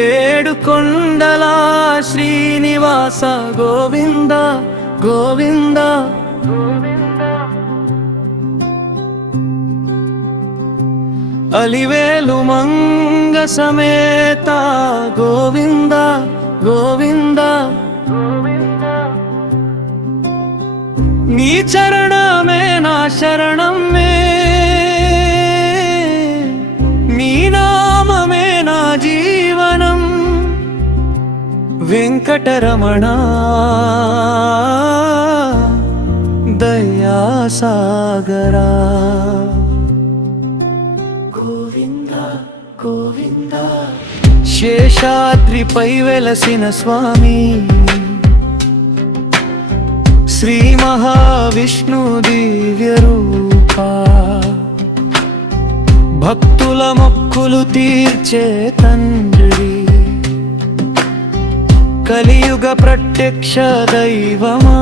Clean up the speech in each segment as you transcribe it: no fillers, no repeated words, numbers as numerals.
ఏడు కొండల శ్రీనివాస గోవింద గోవింద అలివేలు మంగ సమేత గోవింద గోవింద నీ చరణమే నా శరణమే నీ నామమే నా జీవనం వెంకటరమణ దయాసాగరా గోవింద గోవింద శేషాద్రిపై వెలసిన స్వామి శ్రీ మహావిష్ణు దివ్య రూపా భక్తుల మొక్కులు తీర్చే తండ్రి కలియుగ ప్రత్యక్ష దైవమా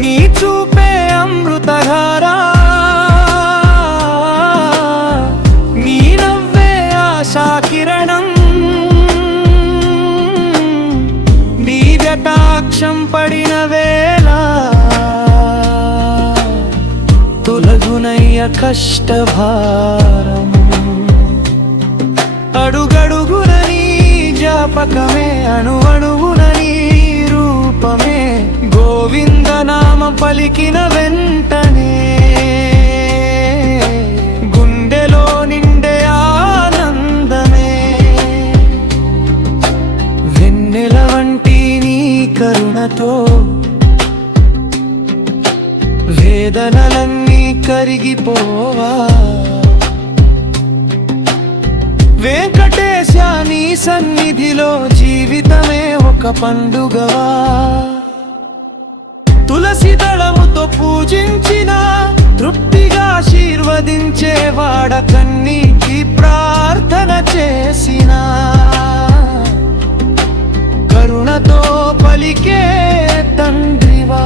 నీ చూపే అమృతధారా నీ నవ్వే ఆశా కిరణం నీ జటాక్షం పడిన వేళ తొలగునయ్య కష్టభారం అడుగడుగున నీ జ్ఞాపకమే అణువణువున నీ రూపమే గోవింద నామం పలికిన వెంటనే గుండెలో నిండే ఆనందమే వెన్నెల వంటి నీ కరుణతో వేదనలన్నీ కరిగిపోవా వెంకటేశ నీ సన్నిధిలో జీవితమే ఒక పండుగవా తులసి దళముతో పూజించిన తృప్తిగా ఆశీర్వదించే వాడ కన్నీకి ప్రార్థన చేసిన కరుణతో పలికే తండ్రివా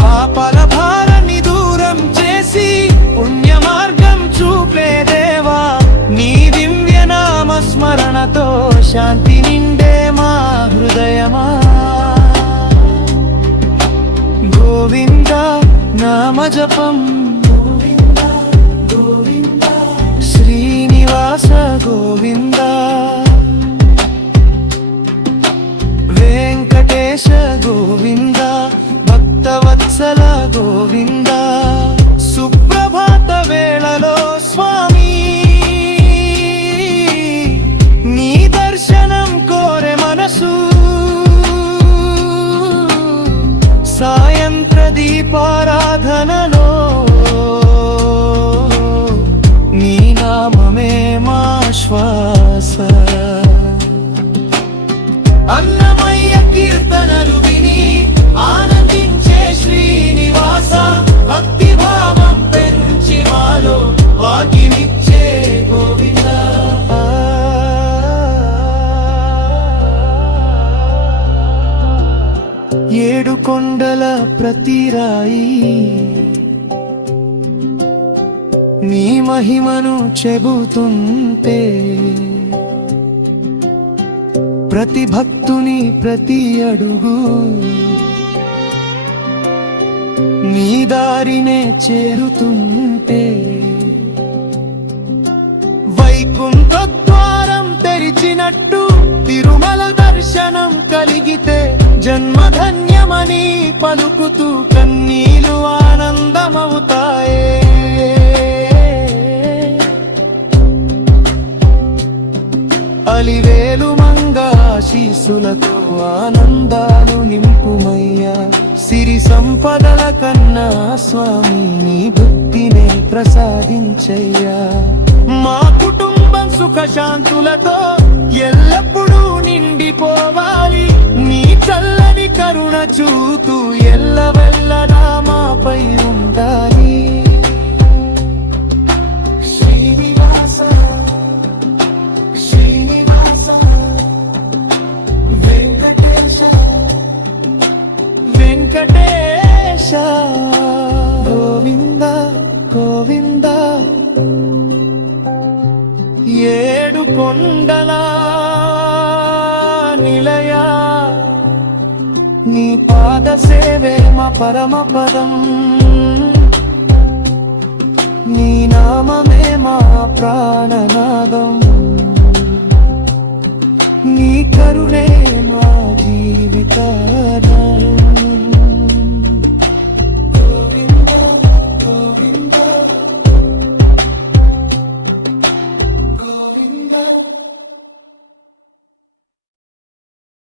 పాపల భారాన్ని దూరం చేసి పుణ్య మార్గం చూపే దేవా నీ దివ్య నామ స్మరణతో శాంతి నిండే మా హృదయమా గోవింద నామ జపం గోవింద గోవింద శ్రీనివాస గోవింద వెంకటేశ గోవింద భక్తవత్సల గోవింద సుప్రభాత వేళలో స్వామి నీ దర్శనం కోరే మనసు సాయంత్ర దీపారాధనలో నీ నామమే మా శ్వాస అన్నమయ్య కీర్తనలు విని ఆనందించే శ్రీనివాస భక్తి భావం పెంచి మాలో వాకినిచ్చే గోవింద ఏడు కొండల ప్రతి రాయి నీ మహిమను చెబుతుంటే ప్రతి భక్తుని ప్రతి అడుగు నీ దారినే చేరుతుంటే వైకుంఠ ద్వారం తెరిచినట్టు తిరుమల దర్శనం కలిగితే జన్మధన్యమని పలుకుతూ కన్నీలు ఆనందమవుతాయే అలివేలు మంగాశీసులతో ఆనందాలు నింపుమయ్యా సిరి సంపదల కన్నా స్వామి నీ భక్తినే ప్రసాదించయ్యా మా కుటుంబం సుఖశాంతులతో ఎల్లప్పుడూ నిండిపోవాలి నీ చల్లని కరుణ చూతూ ఎల్లవెల్లలా మాపై ఉండాలి వెంకటేశ గోవింద గోవింద ఏడు కొండల నిలయా నీ పాద సేవే మా పరమ పదం నీ నామమే మా ప్రాణనాదం నీ కరుణే మా జీవితాధారం